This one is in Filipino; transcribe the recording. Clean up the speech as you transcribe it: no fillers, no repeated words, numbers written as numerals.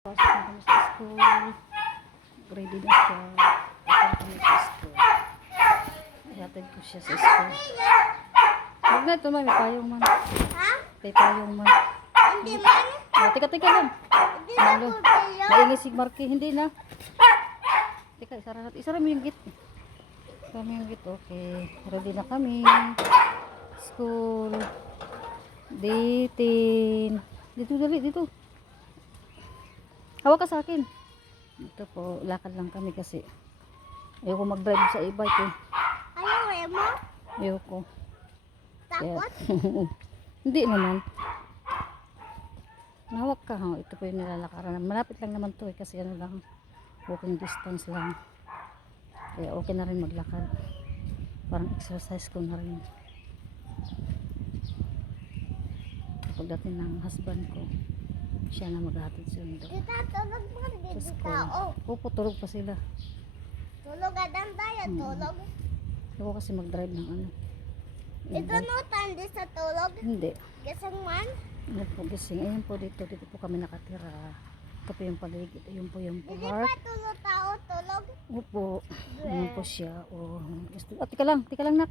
Pasok na kami sa school. Ready na siya. Pasok kami sa school. Ihatid ko siya sa school. Huwag na ito, may payong man. Ha? May payong man. Hindi man? Tika lang. Hindi na Malo. po tayo. Maingay si Marky. Hindi na. Tika, isara mo yung gate. Isara mo yung gate. Okay. Ready na kami. School. Dating. Dito, dali, dito. Hawak ka sa akin. Ito po, lakad lang kami kasi ayoko mag-drive sa e-bike eh. Ayaw mo? Ayoko. Takot? Hindi naman. Hawak ka ha. Ito po yung nilalakaran. Malapit lang naman to eh kasi ano lang, walking distance lang. Kaya okay na rin maglakad. Parang exercise ko na rin. Pagdating ng husband ko, siya na maghahatid sundo. Kita tulog mo Sa dito school. tao. Opo, tulog pa sila. Tulog adan tayo, tulog. Ayoko kasi mag-drive ng ano. Ito no, tandi sa tulog. Hindi. Gisang man. Ano po gising. Ayan po dito. Dito po kami nakatira. Ito po yung paligid. Ayun po yung Hindi park. pa tulog tao, tulog. Opo. Ayan po siya. Oh. Tika lang nak.